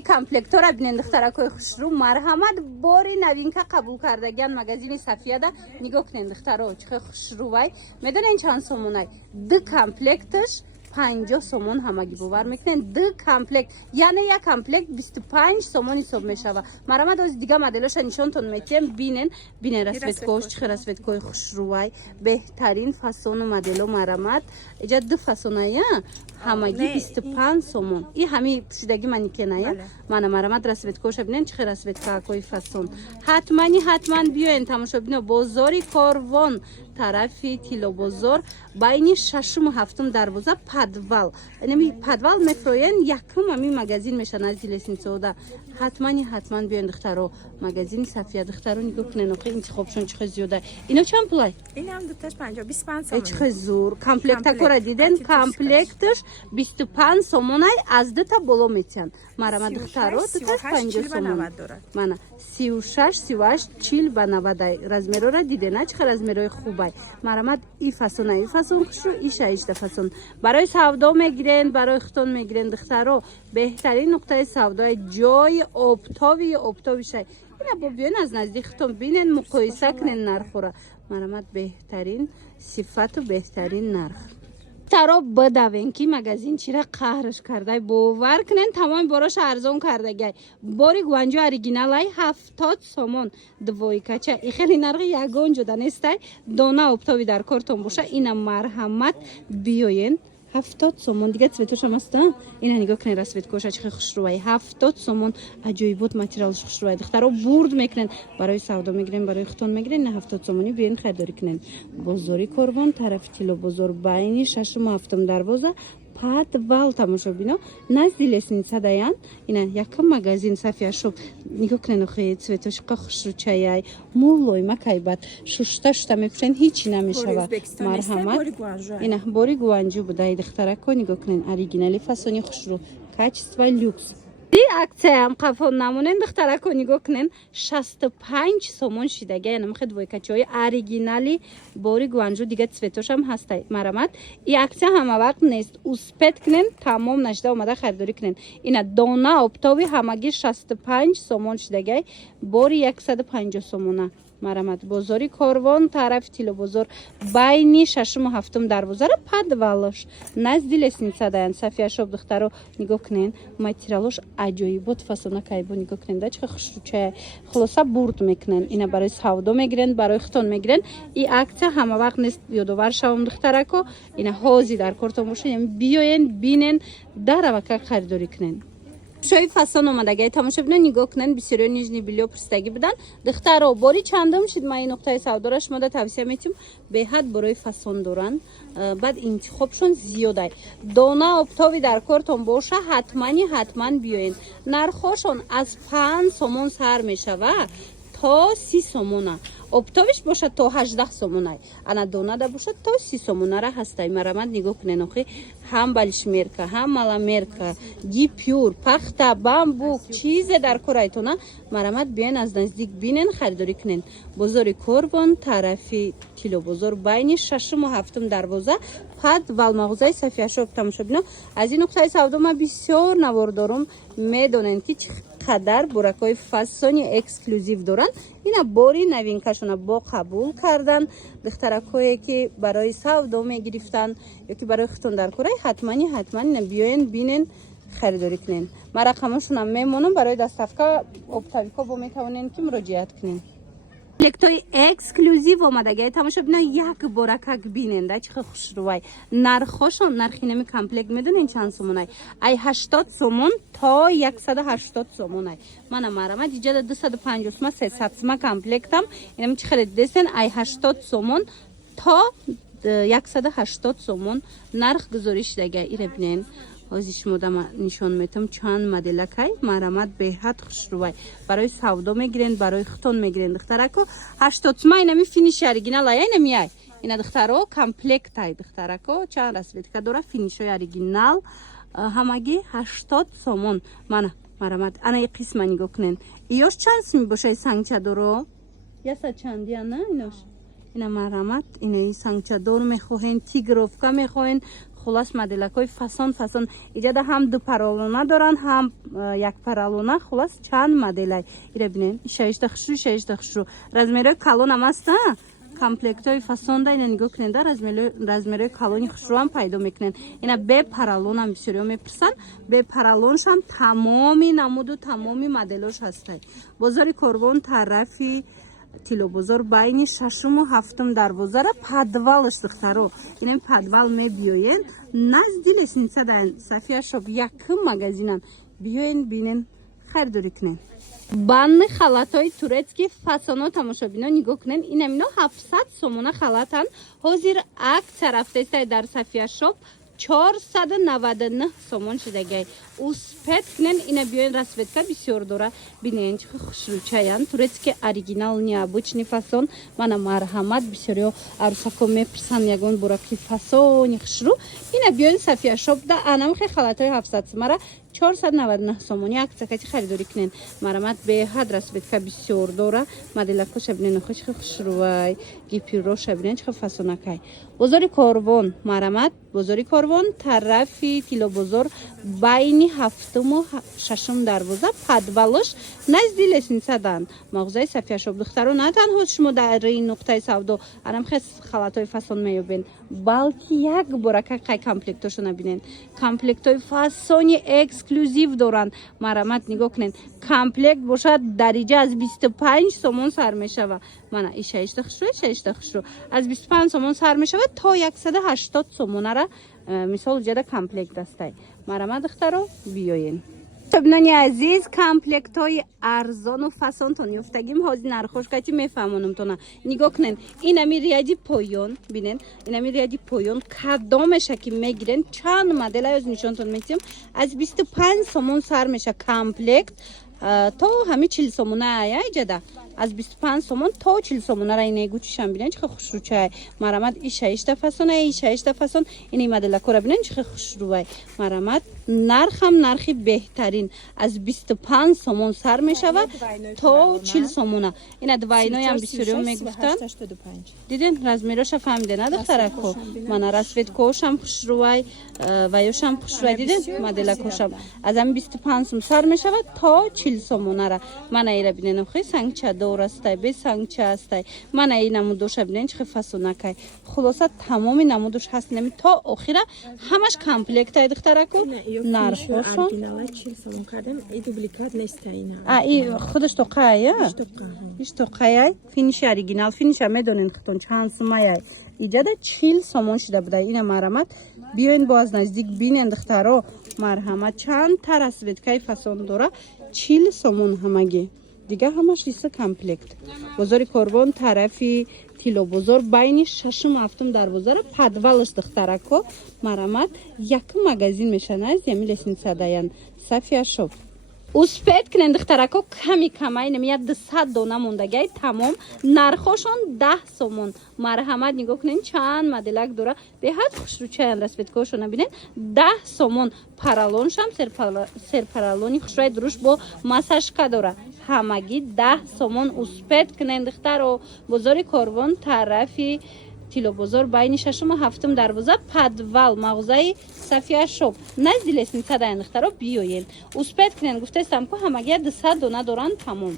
این کامپلکت را بینن دخترکای خوشرو مرحمت باری نوینکا قبول کردگیان مگزین صفیه ده نگاه کنن دخترها چه خوشرو وای میدونین چند سومونای دو کامپلکتش 50 سومون همگی باور میکنن دو کامپلکت یعنی یک کامپلکت 25 سومون حساب میشه مرحمت از دیگه مدلش نشونتون میتیم بینن رسوتکوش چه رسوتکوی خوشروای بهترین فسون و مدل و مرحمت اینجا دو فسونای همگی 25 سومون این همین پوشیدگی منیکنه من مرحمت رسوتکوش ببینن چه رسوتکوی فسون حتما بیاین تماشا ببینن بازاری کاروان طرفی تیلو بازار بین ششم و هفتم دروازه پدوال یعنی پدوال متروین یکم همین مگزین میشه نزدیک لسین سودا حتما بیاین دخترو مگزین صفیه دخترو نگاه کنن آخه انتخابشون چه زیاده اینا چند پولای این هم دوتاش 25 سومون چه زور کامپلکت کورا دیدن کامپلکتش 25 سومونای از دو تا بالا میتن مرحمت دخترو دوتاش 50 سومون من 36 40 به 90 رزمرو را دیدن نه چه رزمروی خوبه مرحمت این فسون خوشو این شایسته فسون برای سودا میگیرن برای ختون میگیرن دخترو بهترین نقطه سودای جای آبتاوی شای اینا با بیان از نزدیک ختون بینن مقایسه کنن نرخ را مرحمت بهترین صفت و بهترین نرخ ترا بدوین کی مگزین چیرا قهرش کرده باور کنن تمام باراش ارزون کرده باری گوانجو اوریجینال 70 سومون دوی کچه این خیلی نرخ یگان جدا نیسته دانه آبتاوی در کارتون باشه اینا مرحمت بیاین 70 سومون دیگه سویتوش هم است اینا نگاه کنین رسویت کوشا چه خوشروای 70 سومون عجایبات ماتریالش خوشروای دخترا برد میکنن برای سودا میگیرن برای ختون میگیرن نه 70 سومونی بیاین خریداری کنن بازاری کاروان طرف تیلو بازار بین ششم و هفتم دروازه پدوال تماشا بینا نزدیک لسنیسه دایان اینا یکم مگزین صفیه شب نگاه کنن آخه سویتوش خوشرو چایای مولوی مکایبت ششتا میپشن هیچی نمیشه مرحمت اینا باری گوانجو بوده دخترکو نگاه کنن اوریجینالی فسونی خوشرو کچست و لوکس دی акция هم قفل نمونن دخترکو نگاه کنن 65 سومون شیدگه یعنی مخد وای کچای اوریجینالی باری گوانجو دیگه سویتوش هم هسته مرحمت این акция همه وقت نیست اوسپت کنن تمام نشده اومده خریداری کنن اینا دانه آبتاوی همگی 65 سومون شیدگه باری 150 سومونه مرحمت بازاری کاروان طرف تیلو بازار بین ششم و هفتم دروازه را پدوالش نزدیک لسنیسه دایان صفیه شب دخترو نگاه کنین ماتریالش عجایبات فسونه کایبو نگاه کنین ده چه خوشروچه خلاصه برد میکنن اینا برای سودا میگیرن برای ختون میگیرن این акция همه وقت نیست یادآور شوم دخترکو اینا حاضی در کارتون باشه یعنی بیاین بینن در وقت خریداری کنین شوی فسان اومدگی تماشا ببینن نگاه کنن بسیار نیجنی بیلیو پرستگی بدن دخترها باری چندم شد ما این نقطه سودارش ماده توصیه میتیم به حد برای فسان دارن بعد انتخابشون زیاده دانه آبتاوی در کارتون باشه حتما بیاین نرخاشون از 5 سومون سر میشه و تا 30 سومونه آبتاویش باشه تا 18 سومونه انا دانه ده باشه تا 30 سومونه را هسته مرحمت نگاه کنین آخه هم بلشمرکا هم مالامرکا گیپیور پخته بامبوک چیز در کورایتونه مرحمت بیاین از نزدیک بینن خریداری کنین بازار کاروان طرفی تیلو بازار بین ششم و هفتم دروازه پد والمغازه صفیه شب تماشا بینم از این نقطه سودا ما بسیار نوار دارم میدونن که قدر برکای فسونی اکسکلوزیو دارن اینا باری نوینکشون با قبول کردن دخترکایی که برای سودا میگرفتن یا که برای ختون در کره حتما بیاین بینن خریداری کنین ما رقمشون هم میمونم برای دستافکا اپتاویکا با میتونین که مراجعت کنین کامپلکتای اکسکلوزیو اومدگی تماشا ببینن یک بارکک بیننده چه خوشروای نرخشون نرخی نمی کامپلکت میدونین چند سومونای ای 80 سومون تا 180 سومونای من مرحمت دیجا 250 سوم 300 سوم کامپلکتم اینم چه خرید دستن ای 80 سومون تا 180 سومون نرخ گذاریش دیگه ایره ببینین ازش مودم نشان میتم چند مدلکای مرحمت به حد خوشروای برای سودا میگیرن برای ختون میگیرن دخترکو 80 سوم اینمی فینیش اوریجینال اینمیای اینا دخترو کامپلکت ای دخترکو چند رسوید که داره فینیش اوریجینال همگی 80 سومون من مرحمت انا یک قسم نگاه کنین ایش چند سوم باشه سنگچه دارو یا چندی نه ایناش اینا مرحمت اینا سنگچه دار میخواین تیگروفکا میخواین خلاص مدلکای فسان ایجاده هم دو پرالونا دارن هم یک پرالونا خلاص چند مدلای ایره بینین شش تخشو رزمیره کالون هم است کامپلکت های فسان دا اینا نگاه کنین در رزمیره کالونی خشرو هم پیدا میکنین اینا به پرالون هم بسیاری میپرسن به پرالونش هم تمامی نمود و تمامی مدلش هسته بازار کاروان طرفی تیلو بازار بین ششم و هفتم دروازه را پدوالش دخترو این پدوال می بیاین نزدیک لسنیسه دارن صفیه شب یکم مگزینن بیاین بینن خریداری کنین بان خلاتای تورецکی فسانو تماشا بینا نگاه کنین این اینا 700 سومونه خلاتن حاضر اکثر رفته در صفیه شب 499 سومون شدگی успет کنن اینا بیاین رسوتکا بسیار دوره بینین چه خوشروچایان турецки оригинал необычный фасон мана марҳамат бисёриё арусако мепирсан ягон бураки фасони хушру ина биёин сафия шоп да анамхе халатои 700 сомара 499 сомони акцакати харидорӣ кунен марҳамат беҳад расветка бисёр дора моделако шабинен хош хушрувай гипиро шабинен чӣ фасонакай бозори корвон марҳамат бозори корвон тарафи тило бозор байни ҳафтуму шашум дарвоза падвалош назди лесницадан мағозаи сафияшоб духтаро на танҳо шумо дар ин нуқтаи савдо анам хес халатои фасон меёбен балки як борака қай комплектошо набинен комплектои фасони эксклюзив доранд марҳамат нигоҳ кунед комплект бошад дариҷа аз 25 сомон сар мешава мана ишаишта хушру аз 25 сомон сар мешава то 180 сомонара мисол ҷада комплект астай марҳамат духтаро биёен табнони азиз комплектҳои арзону фасонтон ёфтагим ҳозир нархошкати мефаҳмонумтона нигоҳ кунен инами рияди поён бинен инами рияди поён кадомеша ки мегирен чанд модел аз нишонтон метиҳам аз 25 сомон сар меша комплект то ҳами 40 сомона ая ҷада аз 25 сомон то 40 сомонара инаи гучишам бинен чихе хушручай марҳамат ишаишта фасон ини моделакора бинен чихе хушрувай марҳамат нархам нархи беҳтарин аз 25 сомон сар мешавад то 40 сомона ина двайноям бисёриё мегуфтан диден размероша фаҳмиден а духтарако мана расветкоошам хушрувай ваёшам хушрувай диден моделакошам аз ами 25 сом сар мешавад то 40 сомонара мана ира бинен хи сангча дорастай бе сангча астай мана ин намудоша бинен чихе фасонакай хулоса тамоми намудош ҳаст нами то охира ҳамаш комплектай духтарако нархошон худаш тоқая иш тоқая финиши оригинал финиша медонен хитон чанд сумаяй иҷада 40 сомон шуда буда ина марҳамат биёин бо аз наздик бинен духтаро марҳамат чанд та расветкаи фасон дора 40 сомон ҳамаги دیگه همش ریسه کامپلکت بازار کاروان طرفی تیلو بازار بین ششم هفتم دروازه را پدوالش دخترکو مرامت یک مغازین میشن از یمی لسنیسه داین صفیه شب успет کنند دخترکو کمی نمیاد 200 دونه موندگی تمام نرخشون 10 سومون مرحمت نگاه کنین چند مدلک داره به حد خوشروچایان رسوتکاشو نبینین 10 سومون پرالونش هم سر پرالونی خوشروی دروش با مساژکا داره همگی 10 سومون успет کنند دخترو بازار کاروان طرفی تیلو بازار بین ششم و هفتم دروازه پدوال مغازه صفیه شب نزدیک لسنیسه دارن دخترا بیاین успет کنن گفته استم که همگی 200 دونه دارن تمام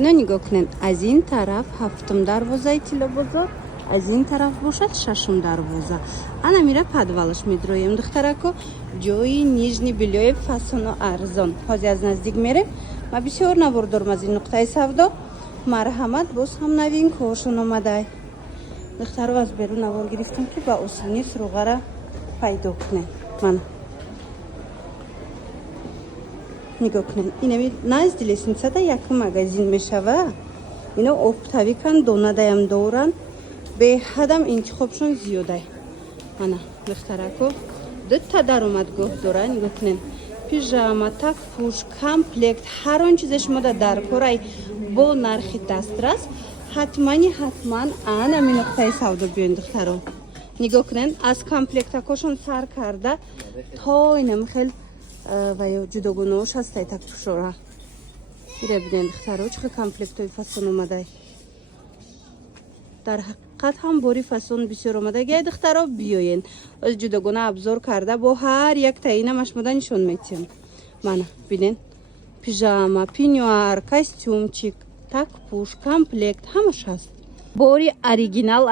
نه نگاه کنن از این طرف هفتم دروازه تیلو بازار از این طرف باشد ششم دروازه انا میره پدوالش میدرویم دخترا که جای نیژنی بلیای فسون و ارزان حاضی از نزدیک میره ما بسیار نبرد دارم از این نقطه سودا مرحمت باز هم نوین کوشون اومده دخترو از بیرون نوار گرفتم که با آسانی سروغه را پیدا کنه من نگاه کنن اینمی نزد لسنیسه دا یک مغازین میشوه اینا افتاوی کن دونه دایم دورن به حدم انتخابشون زیاده من دخترکو دو تا درآمدگاه داره نگاه کنن پیژاما تاک پوش کامپلکت هر آن چیزش ما در کارای با نرخ دسترس حتما آن می نقطه سودا بیاین دخترو نگاه کنن از کامپلکت کاشون سر کرده تا اینم خیلی و جداگانه‌اش هسته تک توشورا ایره بیدین دخترو چه کامپلکت های فسون اومده در فقط هم باری فسون بسیار آماده گه دخترها بیاین از جداگانه ابزار کرده با هر یک تعیین مشموده نشون میتیم منه بینین پیژاما پینوار کاستومچیک так пуш комплект همش هست باری اوریجینال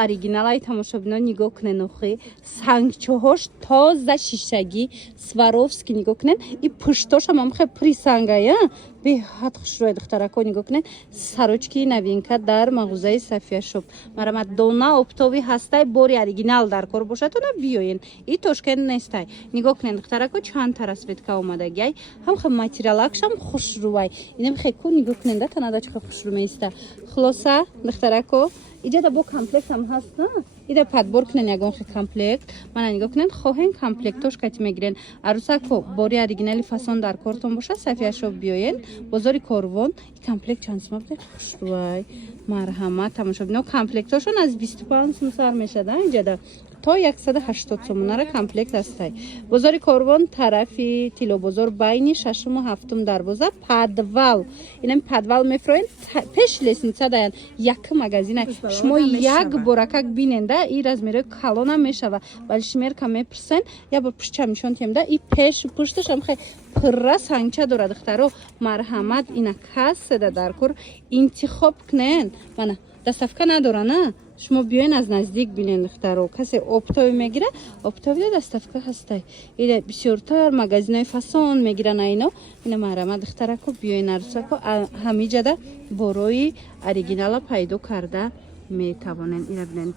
ای تماشابینا نگاه کنن آخه سنگچه‌هاش تازه شیشگی سواروفسکی نگاه کنن این پشتاش هم خیلی پری سنگه به حد خوش روی دخترکو نگاه کنن سروچکی نوینکه در مغازه صفیه شوپ مرامت دونا اپتوی هسته باری اوریجینال در کار باشه تو بیاین این توشکن نیسته نگاه کنن دخترکو چند تا رسویتکا اومده گی هم خیلی ماتریالکش هم خوش روی اینم خیلی کو نگاه کنن ده تنها چه خوش رو میسته خلاصه دخترکو اینجا دا بو کامپلکت هم هست نه ایده پدبور کنن یگان خیلی کامپلکت من نگاه کنن خواهین کامپلکتوش کتی میگیرن عروسکو باری اوریجینالی فسون در کارتون باشه صفیه شو بیاین بازاری کاروان این کامپلکت چند سما بده خوش روی مرحمت تماشا بینو کامپلکتاشون از 25 سوم سر میشه ده اینجا ده تا 180 سومونه را کامپلکت هسته بازاری کاروان طرفی تیلو بازار بین ششم و هفتم دروازه پدوال اینم پدوال میفروین پیش لسنیسه داین یک مگازینه شما یک برکک بیننده این از میره کلون هم میشه ولی شمیر که میپرسن یا با پشت چمیشون تیم ده این پیش پشتش هم خیلی پره سنگچه داره دخترو مرحمت اینا کسه ده در کار انتخاب کنن منه دستفکه نداره نه شما بیاین از نزدیک بینین دخترو کسی اپتوی میگیره اپتوی دستفکه هسته ایده بسیارتر مگازینای فسون میگیرن اینا مرحمت دخترکو بیاین عروسکو همیجا ده بروی اوریجینال پیدا کرده میتوانین اینا بینین